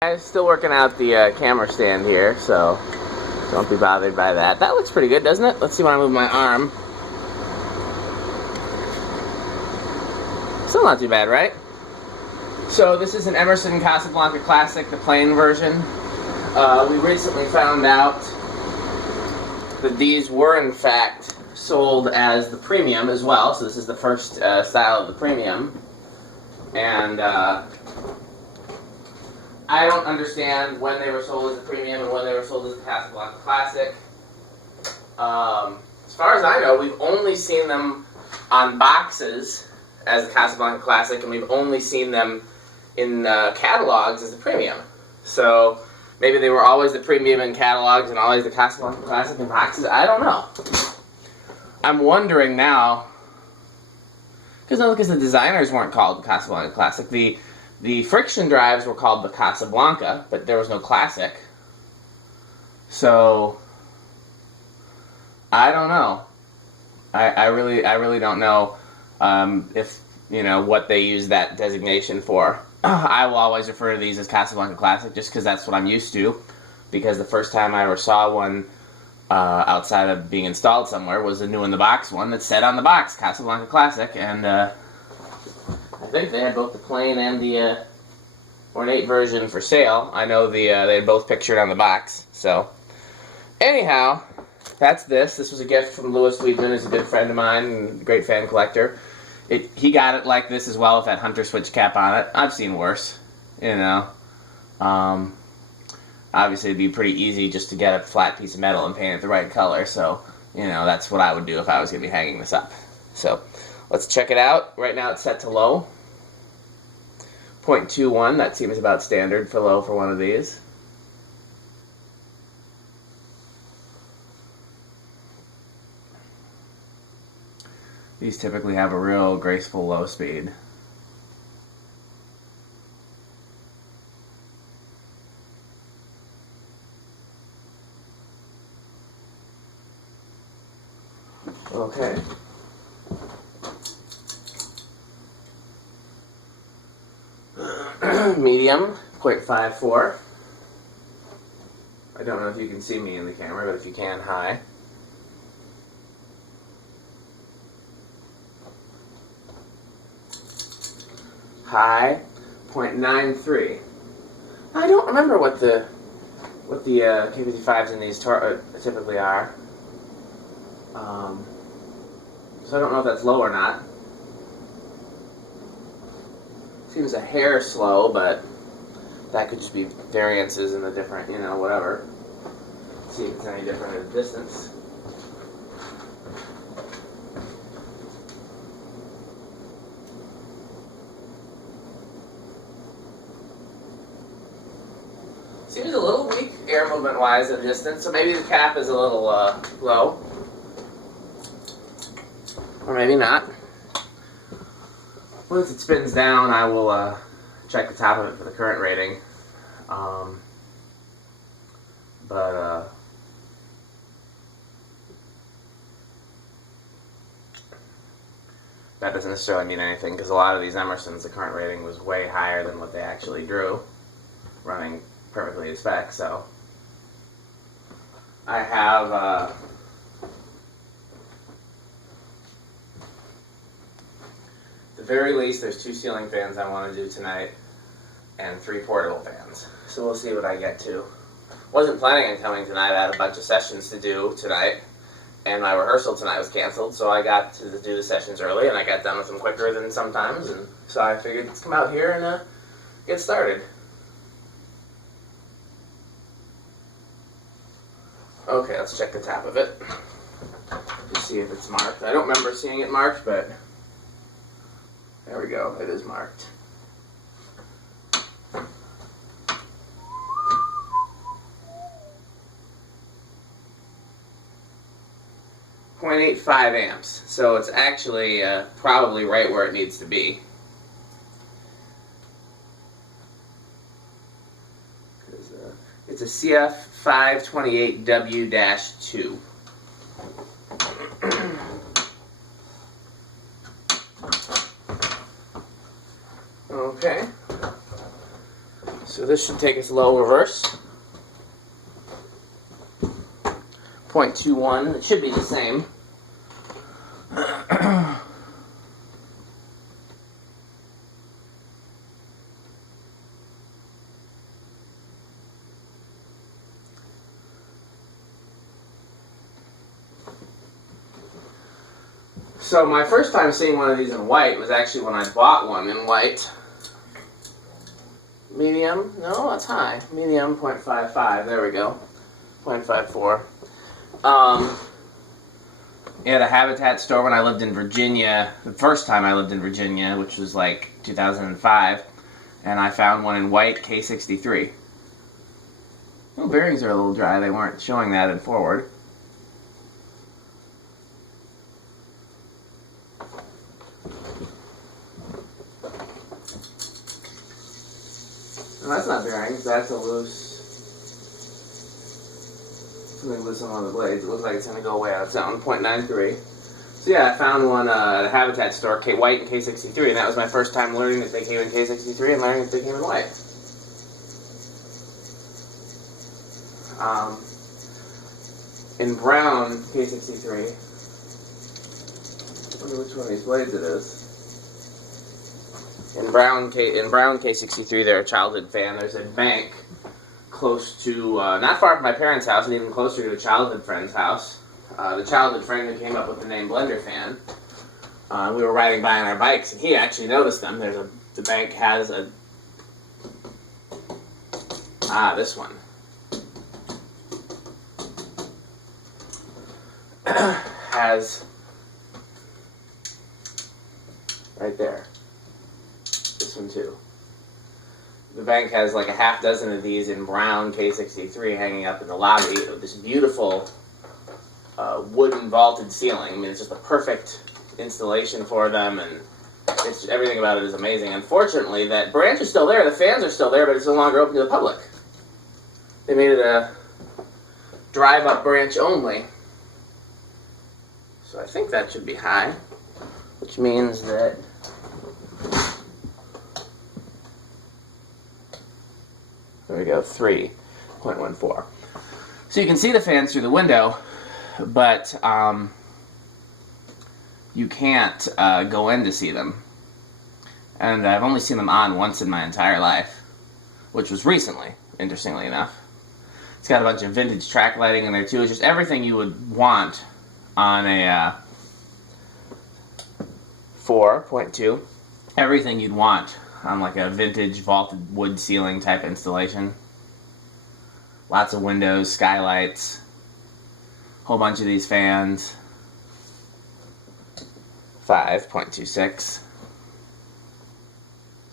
I'm still working out the camera stand here, so don't be bothered by that. That looks pretty good, doesn't it? Let's see when I move my arm. Still not too bad, right? So this is an Emerson Casablanca Classic, the plain version. We recently found out that these were in fact sold as the premium as well. So this is the first style of the premium. And I don't understand when they were sold as the premium and when they were sold as the Casablanca Classic. As far as I know, we've only seen them on boxes as the Casablanca Classic, and we've only seen them in catalogs as the premium. So maybe they were always the premium in catalogs and always the Casablanca Classic in boxes. I don't know. I'm wondering now, because the designers weren't called the Casablanca Classic. The friction drives were called the Casablanca, but there was no Classic. So I don't know. I really don't know if what they use that designation for. I will always refer to these as Casablanca Classic just because that's what I'm used to. Because the first time I ever saw one outside of being installed somewhere was a new in the box one that said on the box Casablanca Classic, and I think they had both the plain and the ornate version for sale. I know they had both pictured on the box. So anyhow, that's this. This was a gift from Louis Weedman, who's a good friend of mine and a great fan collector. He got it like this as well with that Hunter switch cap on it. I've seen worse, Obviously, it'd be pretty easy just to get a flat piece of metal and paint it the right color. So, that's what I would do if I was going to be hanging this up. So, let's check it out. Right now it's set to low. 0.21, that seems about standard for low for one of these. These typically have a real graceful low speed. Okay. Medium, 0.54. I don't know if you can see me in the camera, but if you can, hi. High, 0.93. I don't remember what the K55s in these typically are. So I don't know if that's low or not. Seems a hair slow, but that could just be variances in the different, whatever. Let's see if it's any different at a distance. Seems a little weak air movement-wise at a distance, so maybe the cap is a little low. Or maybe not. Once it spins down, I will check the top of it for the current rating. That doesn't necessarily mean anything, because a lot of these Emersons, the current rating was way higher than what they actually drew, running perfectly to spec. So I have at the very least there's 2 ceiling fans I want to do tonight and 3 portable fans. So we'll see what I get to. Wasn't planning on coming tonight. I had a bunch of sessions to do tonight, and my rehearsal tonight was canceled, so I got to do the sessions early, and I got done with them quicker than sometimes, and so I figured let's come out here and get started. Okay, let's check the top of it to see if it's marked. I don't remember seeing it marked, but there we go. It is marked. .85 amps, so it's actually probably right where it needs to be. It's a CF528W-2. Okay. So this should take us low reverse. 0.21, it should be the same. So my first time seeing one of these in white was actually when I bought one in white. Medium, no, that's high. Medium, 0.55, there we go. 0.54. At a Habitat store when I lived in Virginia, the first time I lived in Virginia, which was like 2005, and I found one in white, K63. Oh, bearings are a little dry, they weren't showing that in forward. No, that's not bearings, that's a loose... something loose on one of the blades. It looks like it's going to go away on its own. 0.93. So yeah, I found one at a Habitat store, white and K63, and that was my first time learning that they came in K63 and learning that they came in white. In brown K63, I wonder which one of these blades it is. In brown K63, they're a childhood fan. There's a bank close to, not far from my parents' house, and even closer to a childhood friend's house. The childhood friend who came up with the name Blender Fan. We were riding by on our bikes, and he actually noticed them. The bank has a... this one. Has... right there. This one too. The bank has like a half dozen of these in brown K63 hanging up in the lobby of this beautiful wooden vaulted ceiling. I mean, it's just a perfect installation for them, and everything about it is amazing. Unfortunately, that branch is still there, the fans are still there, but it's no longer open to the public. They made it a drive-up branch only. So I think that should be high, which means that there we go, 3.14. So you can see the fans through the window, but you can't go in to see them. And I've only seen them on once in my entire life, which was recently, interestingly enough. It's got a bunch of vintage track lighting in there too. It's just everything you would want on a 4.2. Everything you'd want on like a vintage vaulted wood ceiling type installation. Lots of windows, skylights, whole bunch of these fans. 5.26.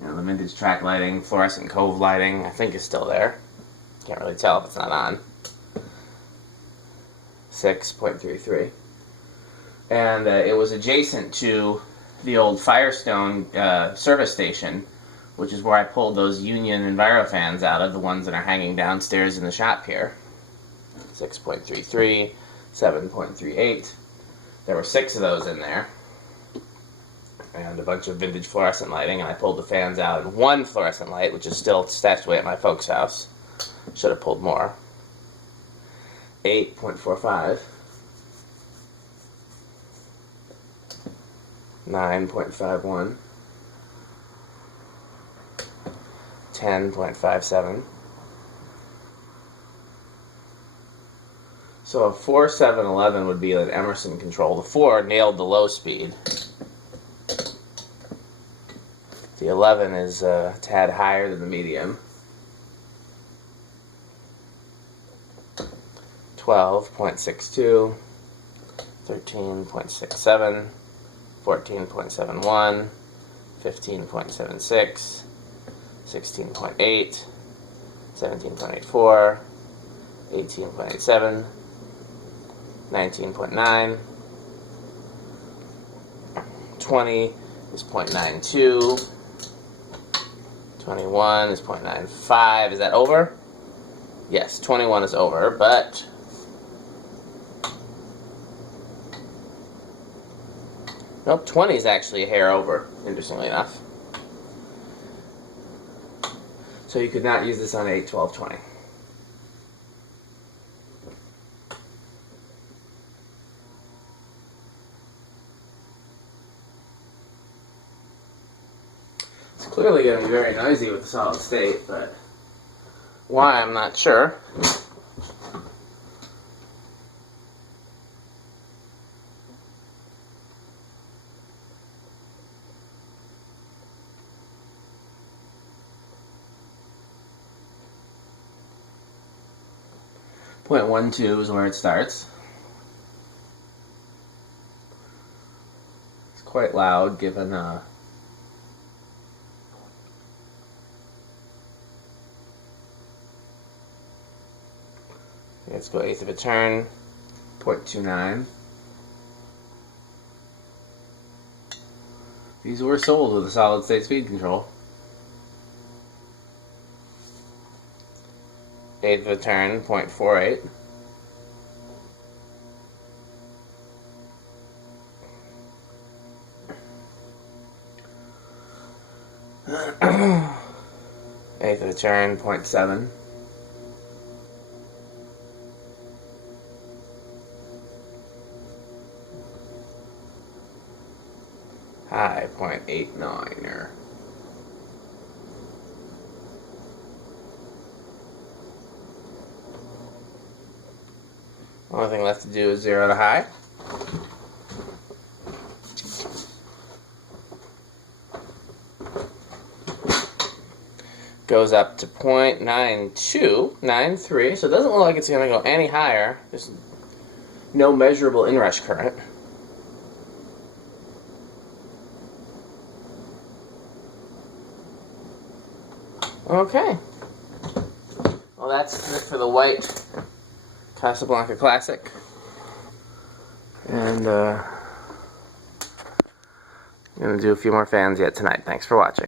You know, the vintage track lighting, fluorescent cove lighting, I think is still there. Can't really tell if it's not on. 6.33. And it was adjacent to the old Firestone service station, which is where I pulled those Union EnviroFans out of, the ones that are hanging downstairs in the shop here. 6.33, 7.38. There were 6 of those in there. And a bunch of vintage fluorescent lighting, and I pulled the fans out in one fluorescent light, which is still stashed away at my folks' house. Should have pulled more. 8.45. 9.51. 10.57. So a 4.711 would be an Emerson control. The 4 nailed the low speed. The 11 is a tad higher than the medium. 12.62. 13.67. 14.71. 15.76. 16.8, 17.84, 18.87, 19.9, 20 is 0.92, 21 is 0.95. Is that over? Yes, 21 is over, but nope, 20 is actually a hair over, interestingly enough. So you could not use this on 8, 12, 20. It's clearly going to be very noisy with the solid state, but why, I'm not sure. .12 is where it starts. It's quite loud given let's go 1/8 of a turn, 0.29. These were sold with a solid state speed control. 1/8 of a turn, 0.48. Eighth of a turn, 0.7. High, 0.89er. Only thing left to do is 0 to high. Goes up to 0.9293, so it doesn't look like it's going to go any higher. There's no measurable inrush current. Okay. Well, that's it for the white Casablanca Classic. And I'm going to do a few more fans yet tonight. Thanks for watching.